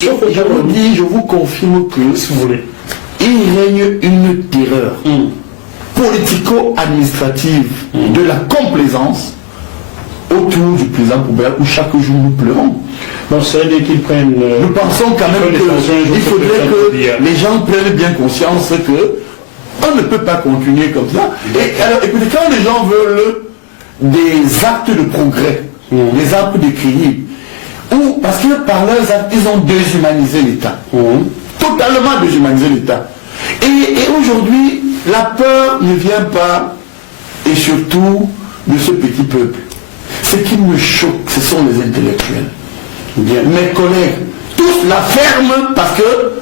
Je vous dis, je vous confirme que, si vous voulez, il règne une terreur politico-administrative de la complaisance autour du président Poubert où chaque jour nous pleurons. Donc c'est qu'ils prennent... nous pensons quand même qu'il faudrait que les gens prennent bien conscience que on ne peut pas continuer comme ça. Et alors écoutez, quand les gens veulent des actes de progrès, des actes de crédible, ou parce que par leurs actes, ils ont déshumanisé l'État. Totalement déshumanisé l'État. Et aujourd'hui, la peur ne vient pas, et surtout, de ce petit peuple. Ce qui me choque, ce sont les intellectuels. Bien. Mes collègues, tous la ferment parce que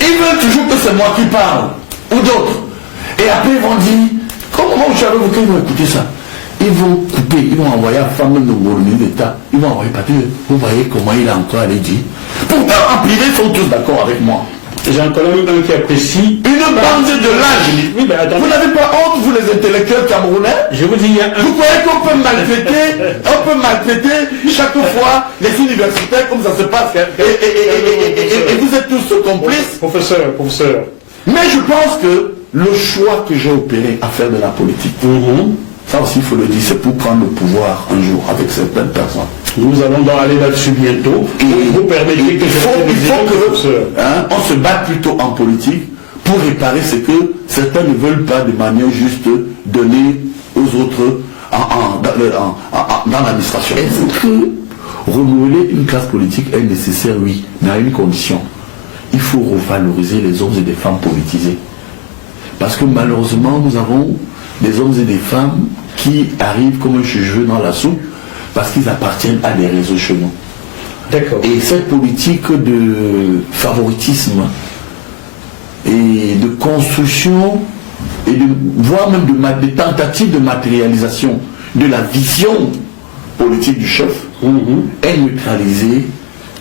ils veulent toujours que c'est moi qui parle, ou d'autres. Et après ils vont dire, comment vous savez qu'ils vont écouter ça? Ils vont couper, ils vont envoyer à la femme de ministre d'État, ils vont envoyer partir. Vous voyez comment il a encore allé dire. Pourtant, en privé, ils sont tous d'accord avec moi. J'ai un collègue qui apprécie une bande de l'âge. Oui, mais attendez. Vous n'avez pas honte, vous les intellectuels camerounais? Je vous dis, vous croyez qu'on peut maltraiter chaque fois les universitaires comme ça se passe et vous êtes tous complices? Professeur. Mais je pense que le choix que j'ai opéré à faire de la politique, ça aussi il faut le dire, c'est pour prendre le pouvoir un jour avec certaines personnes. Nous allons donc aller là-dessus bientôt. Et vous permettez que il faut que on se batte plutôt en politique pour réparer ce que certains ne veulent pas de manière juste donner aux autres dans l'administration. Est-ce que renouveler une classe politique est nécessaire? Oui, mais à une condition. Il faut revaloriser les hommes et des femmes politisés. Parce que malheureusement, nous avons des hommes et des femmes qui arrivent comme un cheveu dans la soupe parce qu'ils appartiennent à des réseaux chez nous. D'accord. Et cette politique de favoritisme et de construction et voire même de tentative de matérialisation de la vision politique du chef est neutralisée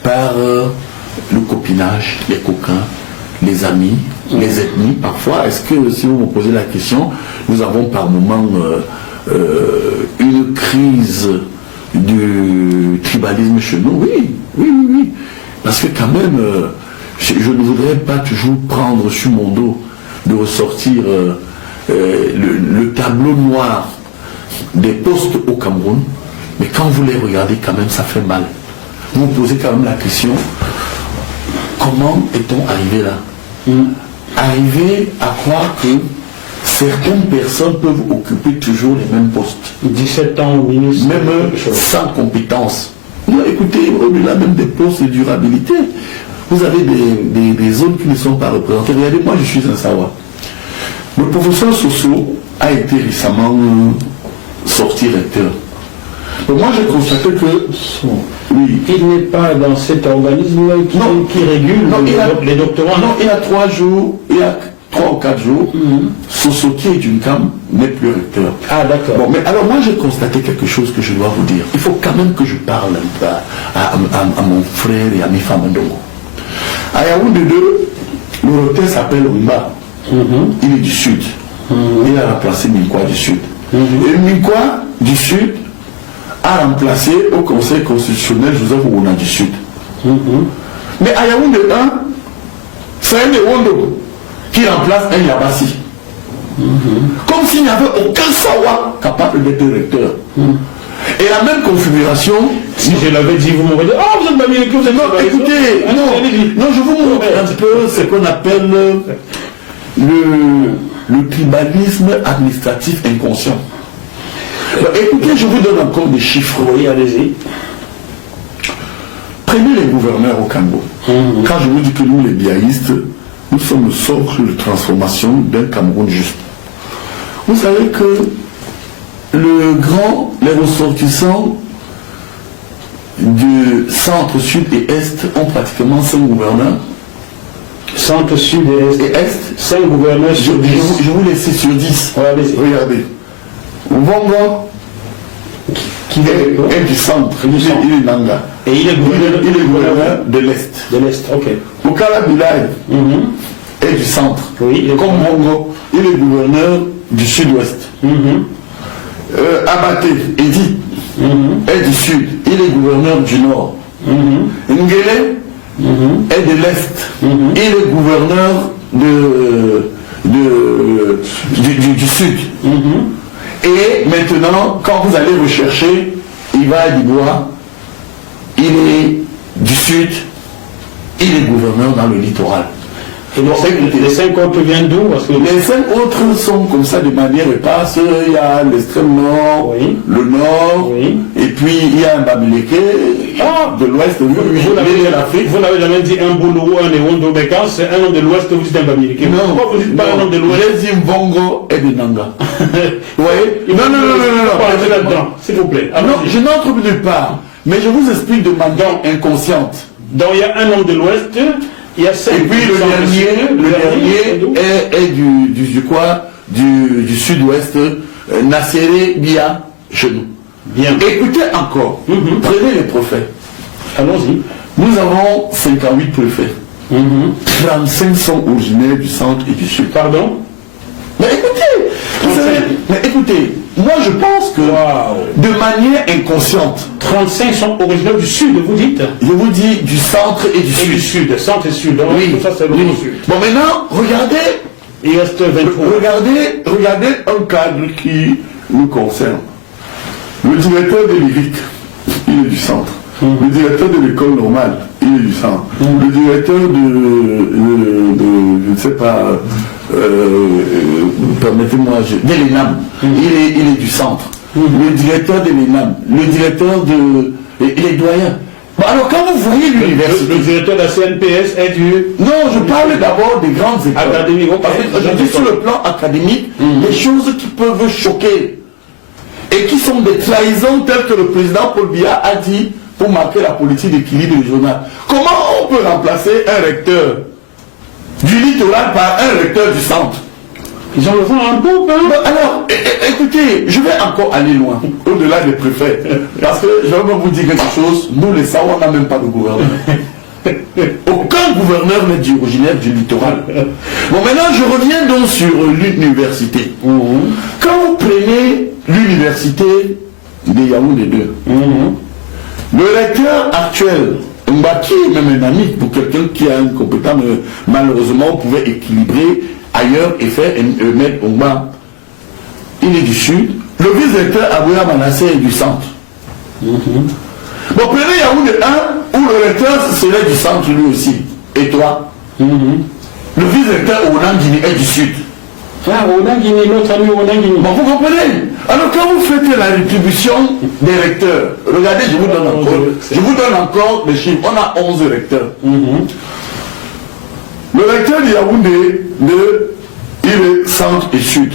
par le copinage, les coquins, les amis, les ethnies. Parfois, est-ce que, si vous me posez la question, nous avons par moments une crise du tribalisme chez nous? Oui. Parce que quand même, je ne voudrais pas toujours prendre sur mon dos de ressortir le tableau noir des postes au Cameroun, mais quand vous les regardez, quand même, ça fait mal. Vous vous posez quand même la question, comment est-on arrivé là? Arriver à croire que certaines personnes peuvent occuper toujours les mêmes postes. 17 ans au ministre. Même sans compétence. Non, écoutez, au-delà même des postes de durabilité, vous avez des zones qui ne sont pas représentées. Regardez, moi je suis un Sawa. Le professeur Soso a été récemment sorti recteur. Donc moi j'ai constaté que il n'est pas dans cet organisme qui régule les doctorants. Non, il y a 3 jours, il y a 3 ou 4 jours, Soso qui est d'une cam n'est plus recteur. Ah d'accord. Bon, mais alors moi j'ai constaté quelque chose que je dois vous dire. Il faut quand même que je parle à mon frère et à mes femmes Ndongo. À Yaoundé 2, le recteur s'appelle Rumba. Il est du sud. Il a remplacé Minkwa du sud. Et Minkwa du sud a remplacé au Conseil constitutionnel Joseph Ouna du Sud. Mais à Yaoundé 1, c'est un Ewondo qui remplace un Yabassi. Comme s'il n'y avait aucun Sawa capable d'être recteur. Et la même configuration, si je l'avais dit, vous m'aurez dit, ah, vous êtes pas mis les clous, écoutez, non, je vous montre un peu ce qu'on appelle le tribalisme administratif inconscient. Écoutez, je vous donne encore des chiffres. Oui, allez-y. Prenez les gouverneurs au Cameroun. Quand je vous dis que nous, les biaïstes, nous sommes le socle de transformation d'un Cameroun juste. Vous savez que les ressortissants du centre, sud et est ont pratiquement 5 gouverneurs. Centre, sud et est, 5 gouverneurs sur 10. Je vous laisse sur 10. Regardez. Vongo, qui est du centre, il est Nanga. Et il est gouverneur de l'Est. De l'Est, ok. Oukala Bilay est du centre. Oui, comme Vongo, il est gouverneur du sud-ouest. Abaté, Edi, est du sud, il est gouverneur du nord. Ngele est de l'Est. Il est gouverneur du Sud. Et maintenant, quand vous allez rechercher, il va à Dubois, il est du Sud, il est gouverneur dans le littoral. Et les 5 autres viennent d'où? Les 5 autres sont comme ça de manière éparse. Il y a l'extrême nord, le nord, et puis il y a un Bamileke de l'ouest. Vous n'avez jamais dit un Boulou, un Ewondo, mais quand c'est un homme de l'ouest, vous dites un Bamileke. Non, pourquoi vous dites pas un homme de l'ouest? J'ai dit Mbongo et de Nanga. Vous voyez? Non, s'il vous plaît. Non, je n'entre nulle part, mais je vous explique de manière inconsciente. Donc il y a un homme de l'ouest. Il y a 5 et puis le dernier est du sud-ouest, Nasséré Bia, chez nous. Bien. Écoutez encore, prenez les préfets. Allons-y. Nous avons 58 préfets. 35 sont originaires du centre et du sud. Pardon? Mais écoutez, moi je pense que de manière inconsciente, 35 sont originaires du sud, vous dites? Je vous dis du centre et du sud. Du sud, centre et sud. Donc, oui. Tout ça c'est le sud. Bon maintenant, regardez. Il reste 23. Regardez un cadre qui nous concerne. Le directeur de l'IRIC, il est du centre. Le directeur de l'école normale, il est du centre. Le directeur je ne sais pas, permettez-moi, de l'ENAM, il est du centre. Le directeur de l'ENAM, le directeur il est doyen. Bon, alors quand vous voyez l'université... Le directeur de la CNPS est du... Non, je parle d'abord des grandes écoles. Académiques. Je dis sur le plan académique, des choses qui peuvent choquer. Et qui sont des trahisons telles que le président Paul Biya a dit pour marquer la politique d'équilibre régional. Comment on peut remplacer un recteur du littoral par un recteur du centre? Ils ont le vent en poupe, hein? Alors, écoutez, je vais encore aller loin, au-delà des préfets. Parce que je vais vous dire quelque chose, nous les Sawa, on n'a même pas de gouverneur. Aucun gouverneur n'est originaire du littoral. Bon, maintenant, je reviens donc sur l'université. Quand vous prenez l'université de Yaoundé 2, le recteur actuel, Mbaki est même un ami pour quelqu'un qui a une compétence, malheureusement, on pouvait équilibrer ailleurs et faire mettre Omba. Il est du sud. Le vice-recteur Abouya Manassé est du centre. Bon, prenez Yaoundé 1, où le recteur serait du centre lui aussi. Et toi? Le vice-recteur Onangini est du sud. Ah, Onangini, notre ami Onangini. Bon, vous comprenez? Alors quand vous faites la rétribution des recteurs, regardez, je vous donne encore les chiffres. On a 11 recteurs. Le recteur de Yaoundé 2, il est centre et sud.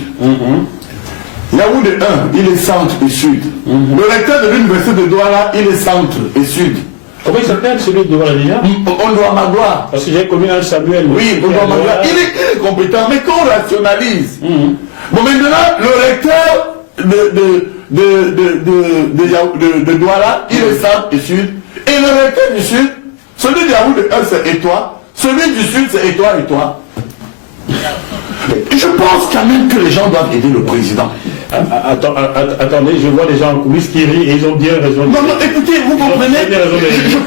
Yaoundé 1, il est centre et sud. Le recteur de l'université de Douala, il est centre et sud. Comment il s'appelle celui de Douala déjà? On doit Magloire. Parce que j'ai connu un Samuel. Oui, on doit Magloire. Il est compétent, mais qu'on rationalise. Bon, maintenant, le recteur de Douala, il est centre et sud. Et le recteur du sud, celui de Yaoundé 1, c'est et toi. Celui du sud, c'est et toi, et toi. Je pense quand même que les gens doivent aider le président. Attendez, je vois les gens en coulisses qui rient et ils ont bien raison. Non, écoutez, vous comprenez, je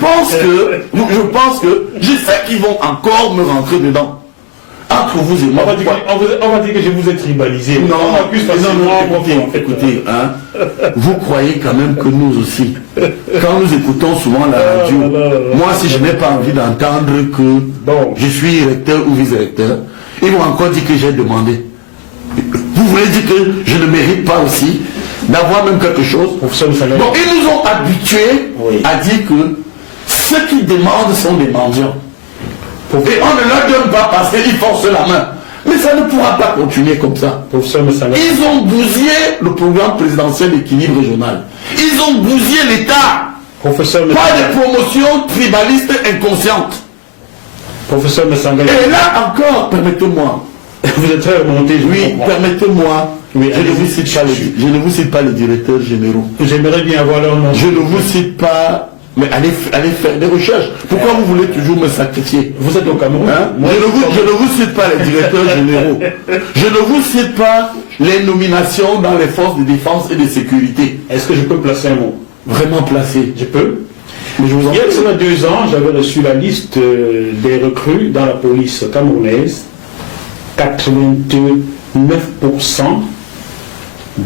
pense que je sais qu'ils vont encore me rentrer dedans. Entre vous et moi. On va dire que je vous ai tribalisé. Non, on m'accuse facilement. Écoutez, vous croyez quand même que nous aussi, quand nous écoutons souvent la radio, moi si je n'ai pas envie d'entendre que je suis recteur ou vice-recteur, ils vont encore dire que j'ai demandé. Vous voulez dire que je ne mérite pas aussi d'avoir même quelque chose? Bon, ils nous ont habitués à dire que ceux qui demandent sont des mendiants. Et on ne leur donne pas parce qu'ils forcent la main. Mais ça ne pourra pas continuer comme ça. Ils ont bousillé le programme présidentiel d'équilibre régional. Ils ont bousillé l'État. Pas de promotion tribaliste inconsciente. Professeur Messanga. Et là encore, permettez-moi. Vous êtes très remonté. Oui, permettez-moi. Oui, je ne vous cite pas les directeurs généraux. J'aimerais bien avoir leur nom. Je ne vous cite pas. Mais allez faire des recherches. Pourquoi vous voulez toujours me sacrifier? Vous êtes au Cameroun. Je ne vous cite pas les directeurs généraux. Je ne vous cite pas les nominations dans les forces de défense et de sécurité. Est-ce que je peux placer un mot? Vraiment placer. Je peux. Il y a cela 2 ans, j'avais reçu la liste des recrues dans la police camerounaise. 89%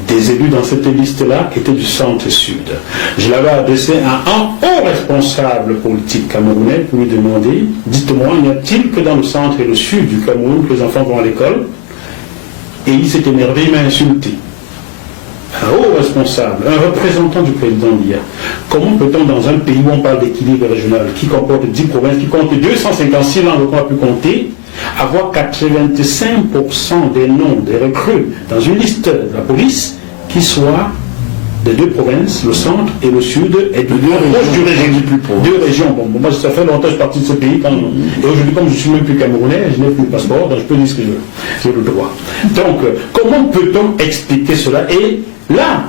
des élus dans cette liste-là étaient du centre-sud. Je l'avais adressé à un haut responsable politique camerounais pour lui demander, dites-moi, n'y a-t-il que dans le centre et le sud du Cameroun que les enfants vont à l'école? Et il s'est énervé, il m'a insulté. Un haut responsable, un représentant du président d'hier. Comment peut-on, dans un pays où on parle d'équilibre régional, qui comporte 10 provinces, qui compte 256 langues qu'on a pu compter, avoir 85% des noms des recrues dans une liste de la police qui soient des 2 provinces, le centre et le sud, et de 2 régions. Deux régions. Bon, moi, ça fait longtemps que je suis parti de ce pays. Et aujourd'hui, comme je ne suis même plus camerounais, je n'ai plus le passeport, donc je peux dire ce que je veux. J'ai le droit. Donc, comment peut-on expliquer cela? Et là,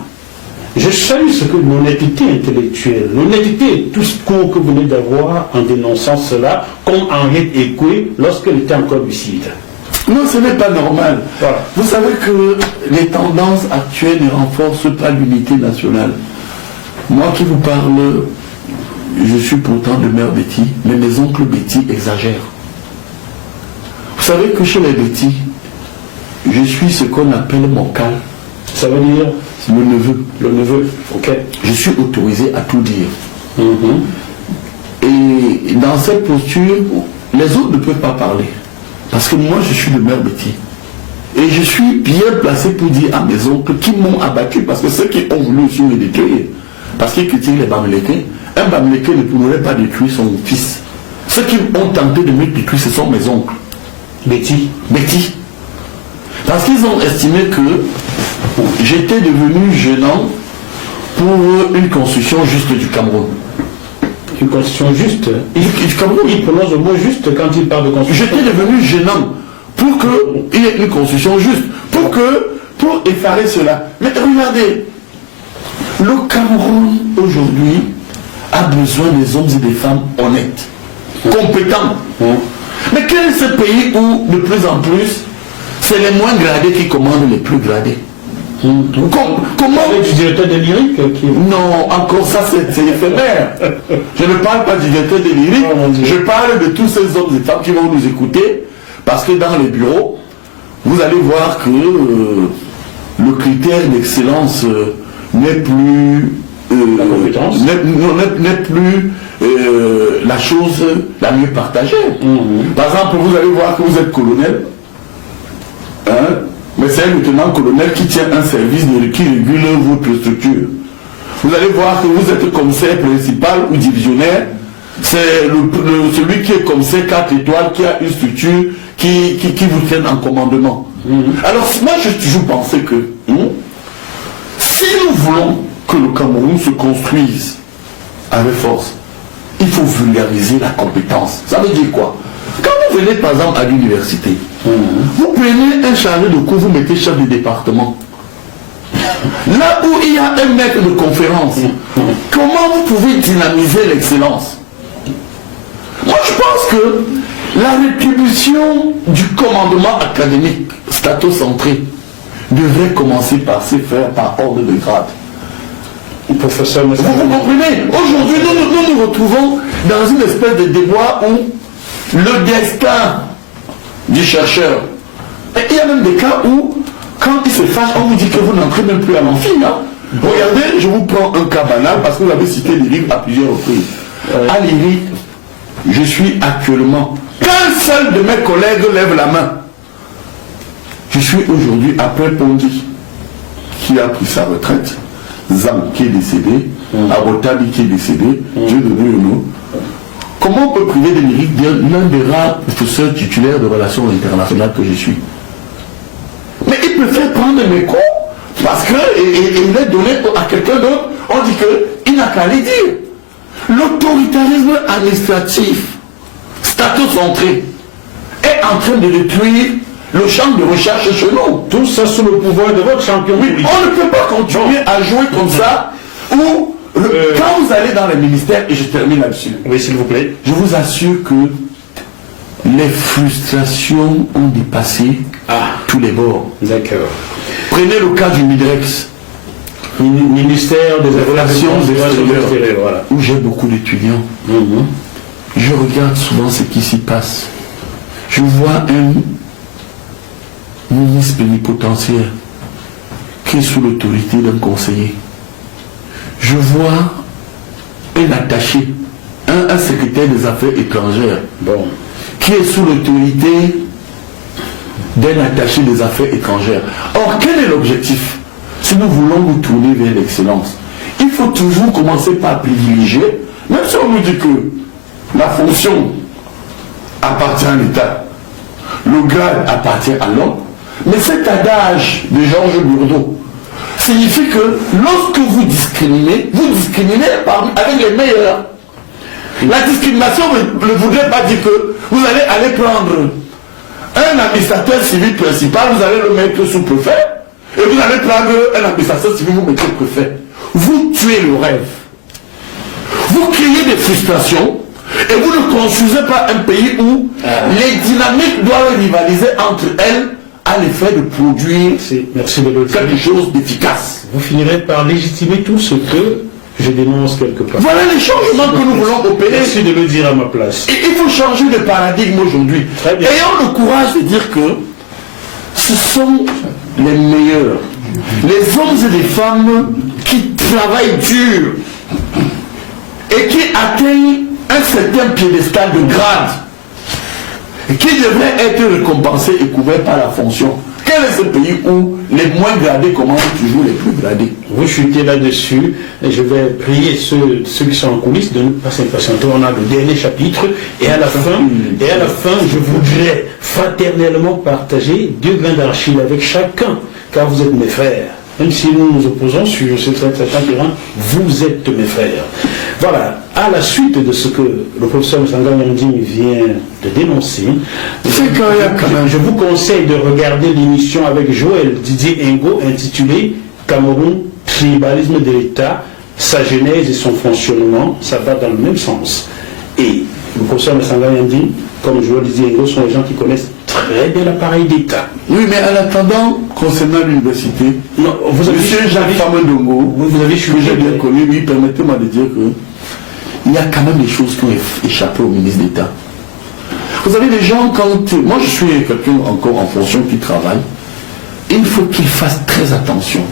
je salue ce que l'honnêteté intellectuelle, l'honnêteté, tout ce cours que vous venez d'avoir en dénonçant cela, comme Henriette Ekoué lorsqu'elle était encore lucide. Non, ce n'est pas normal. Voilà. Vous savez que les tendances actuelles ne renforcent pas l'unité nationale. Moi qui vous parle, je suis pourtant de mère Betty, mais mes oncles Betty exagèrent. Vous savez que chez les Betty, je suis ce qu'on appelle moncal. Ça veut dire le neveu. Le neveu, ok. Je suis autorisé à tout dire. Et dans cette posture, les autres ne peuvent pas parler. Parce que moi, je suis de mère Betty. Et je suis bien placé pour dire à mes oncles qui m'ont abattu, parce que ceux qui ont voulu aussi me détruire, parce qu'ils critiquent les Bamileke, un Bamileke ne pourrait pas détruire son fils. Ceux qui ont tenté de me détruire, ce sont mes oncles. Betty. Parce qu'ils ont estimé que j'étais devenu gênant pour une construction juste du Cameroun. Une constitution juste. Il prononce le mot juste quand il parle de constitution. J'étais devenu gênant pour qu'il y ait une constitution juste, pour effarer cela. Mais regardez, le Cameroun aujourd'hui a besoin des hommes et des femmes honnêtes, compétents. Mais quel est ce pays où de plus en plus c'est les moins gradés qui commandent les plus gradés? Comment du directeur de lyrique qui... Non, encore ça c'est éphémère. Je ne parle pas du directeur de lyrique, je parle de tous ces hommes et femmes qui vont nous écouter, parce que dans les bureaux, vous allez voir que le critère d'excellence n'est plus la compétence, n'est plus la chose la mieux partagée. Par exemple, vous allez voir que vous êtes colonel, mais c'est un lieutenant-colonel qui tient un service qui régule votre structure. Vous allez voir que vous êtes commissaire principal ou divisionnaire. C'est celui qui est commissaire 4 étoiles, qui a une structure qui vous tienne en commandement. Alors moi j'ai toujours pensé que si nous voulons que le Cameroun se construise avec force, il faut vulgariser la compétence. Ça veut dire quoi? Quand vous venez par exemple à l'université, vous prenez un chargé de cours, vous mettez chef de département. Là où il y a un maître de conférence, comment vous pouvez dynamiser l'excellence? Moi je pense que la rétribution du commandement académique statocentré devrait commencer par se faire par ordre de grade. Professeur, vous comprenez? Aujourd'hui, nous nous retrouvons dans une espèce de déboire où le destin du chercheur. Et il y a même des cas où, quand il se fâche, on vous dit que vous n'entrez même plus à l'amphi. Regardez, je vous prends un cas banal parce que vous avez cité l'IRIC à plusieurs reprises. À l'IRIC, je suis actuellement, qu'un seul de mes collègues lève la main. Je suis aujourd'hui après Pondy, qui a pris sa retraite, Zam qui est décédé, Abotabi qui est décédé, Dieu donné le nom. Comment on peut priver de l'IRIC l'un des rares professeurs titulaires de relations internationales que je suis? Mais il préfère prendre mes cours parce qu'il est donné à quelqu'un d'autre. On dit qu'il n'a qu'à les dire. L'autoritarisme administratif, statocentré, est en train de détruire le champ de recherche chez nous. Tout ça sous le pouvoir de votre champion. Oui, on ne peut pas continuer à jouer comme ça où quand vous allez dans les ministères, et je termine là-dessus. Oui, s'il vous plaît. Je vous assure que les frustrations ont dépassé tous les bords. D'accord. Prenez le cas du Midrex. Ministère des Relations extérieures, voilà. où j'ai beaucoup d'étudiants. Je regarde souvent ce qui s'y passe. Je vois un ministre plénipotentiaire qui est sous l'autorité d'un conseiller. Je vois un attaché, un secrétaire des affaires étrangères, qui est sous l'autorité d'un attaché des affaires étrangères. Or, quel est l'objectif? Si nous voulons nous tourner vers l'excellence, il faut toujours commencer par privilégier, même si on nous dit que la fonction appartient à l'État, le grade appartient à l'homme, mais cet adage de Georges Bourdeau signifie que lorsque vous discriminez avec les meilleurs. La discrimination ne voudrait pas dire que vous allez aller prendre un administrateur civil principal, vous allez le mettre sous-préfet, et vous allez prendre un administrateur civil, vous mettez préfet. Vous tuez le rêve. Vous créez des frustrations, et vous ne construisez pas un pays où les dynamiques doivent rivaliser entre elles à l'effet de produire quelque chose d'efficace. Vous finirez par légitimer tout ce que je dénonce quelque part. Voilà les changements que nous voulons opérer. Merci de le dire à ma place. Et il faut changer de paradigme aujourd'hui. Ayons le courage de dire que ce sont les meilleurs, les hommes et les femmes qui travaillent dur et qui atteignent un certain piédestal de grade et qui devraient être récompensés et couverts par la fonction. Quel est ce pays où les moins gradés commandent toujours les plus gradés? Vous chutez là-dessus, et je vais prier ceux qui sont en coulisses de ne pas s'impatienter. On a le dernier chapitre, et à la fin, je voudrais fraternellement partager 2 grains d'argile avec chacun, car vous êtes mes frères. Même si nous nous opposons sur certains terrains, vous êtes mes frères. Voilà, à la suite de ce que le professeur Msanga Nyanding vient de dénoncer, je vous conseille de regarder l'émission avec Joël Didier Ngo intitulée Cameroun, tribalisme de l'État, sa genèse et son fonctionnement. Ça va dans le même sens. Et le professeur Msanga Nyanding, comme Joël Didier Ngo, sont les gens qui connaissent très bien l'appareil d'État. Oui, mais en attendant, concernant l'université, monsieur Jacques Famendongo, vous avez que j'ai bien connu, oui, permettez-moi de dire que il y a quand même des choses qui ont échappé au ministre d'État. Vous avez des gens, moi je suis quelqu'un encore en fonction qui travaille, il faut qu'il fasse très attention.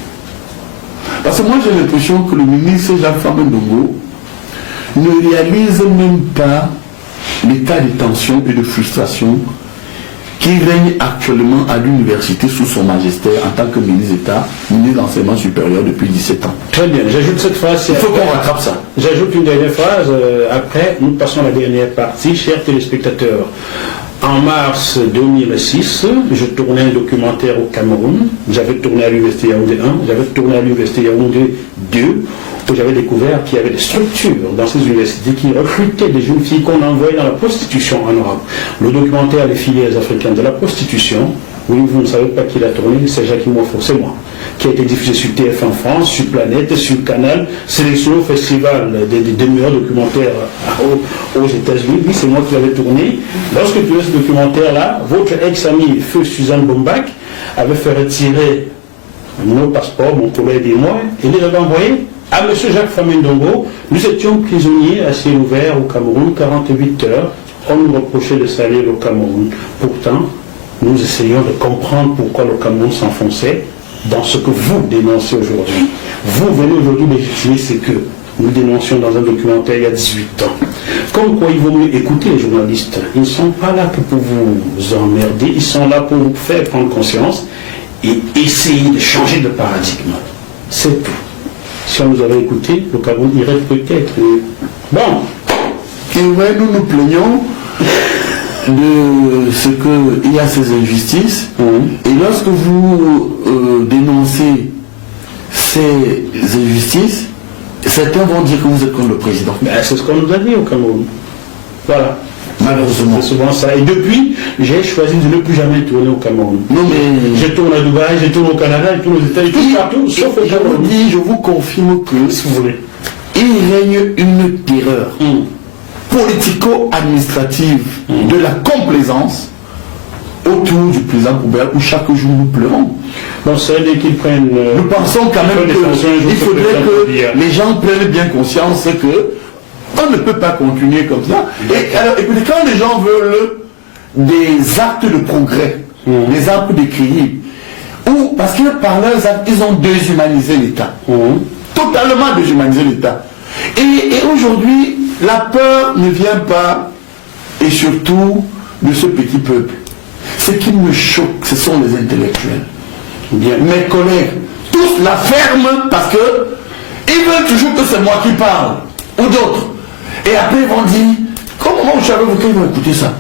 Parce que moi j'ai l'impression que le ministre Jacques Famendongo ne réalise même pas l'état de tension et de frustration qui règne actuellement à l'université sous son magistère en tant que ministre d'État, ministre de l'enseignement supérieur depuis 17 ans. Très bien, j'ajoute cette phrase. Il faut qu'on rattrape ça. J'ajoute une dernière phrase, après nous passons à la dernière partie. Chers téléspectateurs, en mars 2006, je tournais un documentaire au Cameroun. J'avais tourné à l'université Yaoundé 1, j'avais tourné à l'université Yaoundé 2, où j'avais découvert qu'il y avait des structures dans ces universités qui recrutaient des jeunes filles qu'on envoyait dans la prostitution en Europe. Le documentaire Les filières africaines de la prostitution, oui, vous ne savez pas qui l'a tourné, c'est Jacques Moifo, c'est moi, qui a été diffusé sur TF1 France, sur Planète, sur Canal, sélectionné au festival des meilleurs documentaires aux États-Unis. Oui, c'est moi qui l'avais tourné. Lorsque tu as ce documentaire-là, votre ex-amie, feu Suzanne Bombach, avait fait retirer nos passeports, mon collègue et moi, et les avait envoyés à M. Jacques Famendongo. Nous étions prisonniers à ciel ouvert au Cameroun, 48 heures. On nous reprochait de salir au Cameroun. Pourtant, nous essayons de comprendre pourquoi le Cameroun s'enfonçait dans ce que vous dénoncez aujourd'hui. Vous venez aujourd'hui légitimer ce que nous dénoncions dans un documentaire il y a 18 ans. Comme quoi il vaut mieux écouter les journalistes. Ils ne sont pas là que pour vous emmerder, ils sont là pour vous faire prendre conscience et essayer de changer de paradigme. C'est tout. Si on nous avait écouté, le Cameroun irait peut-être. Bon. Et ouais, nous nous plaignons de ce qu'il y a ces injustices. Et lorsque vous dénoncez ces injustices, certains vont dire que vous êtes contre le président. Ben, c'est ce qu'on nous a dit au Cameroun. Voilà. Malheureusement. C'est souvent ça. Et depuis, j'ai choisi de ne plus jamais tourner au Cameroun. Non, mais je tourne à Dubaï, je tourne au Canada, je tourne aux États-Unis, tout partout, sauf au Cameroun. Je vous confirme que, si vous voulez, il règne une terreur politico-administrative de la complaisance autour du président Poubelle où chaque jour nous pleurons. Donc ça veut dire qu'ils prennent... Nous pensons quand même qu'il faudrait que les gens prennent bien conscience que on ne peut pas continuer comme ça. Et alors, écoutez, quand les gens veulent des actes de progrès, des actes d'équilibre, ou parce que par leurs actes, ils ont déshumanisé l'État. Totalement déshumanisé l'État. Et aujourd'hui, la peur ne vient pas, et surtout, de ce petit peuple. Ce qui me choque, ce sont les intellectuels. Bien. Mes collègues, tous la ferment parce que ils veulent toujours que c'est moi qui parle, ou d'autres. Et après, ils vont dire, comment vous savez qu'ils vont écouter ça?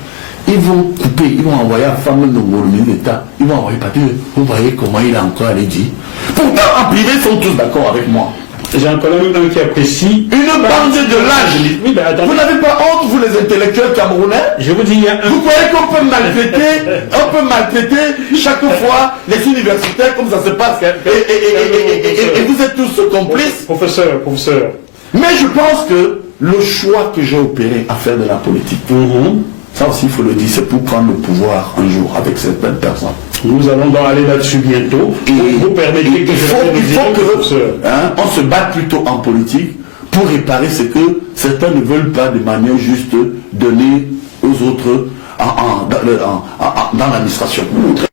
Ils vont couper, ils vont envoyer à la femme de ministre d'État, ils vont envoyer papier. Vous voyez comment il a encore allé dire. Pourtant, en privé, ils sont tous d'accord avec moi. J'ai un collègue qui apprécie une bande de lâches. Oui, ben attendez. Vous n'avez pas honte, vous les intellectuels camerounais? Je vous dis, il y a un... Vous croyez qu'on peut maltraiter chaque fois les universitaires comme ça se passe et vous êtes tous complices? Professeur. Mais je pense que le choix que j'ai opéré à faire de la politique, ça aussi il faut le dire, c'est pour prendre le pouvoir un jour avec certaines personnes. Nous allons donc aller là-dessus bientôt. Et vous permettez que il faut on se batte plutôt en politique pour réparer ce que certains ne veulent pas de manière juste donner aux autres dans l'administration.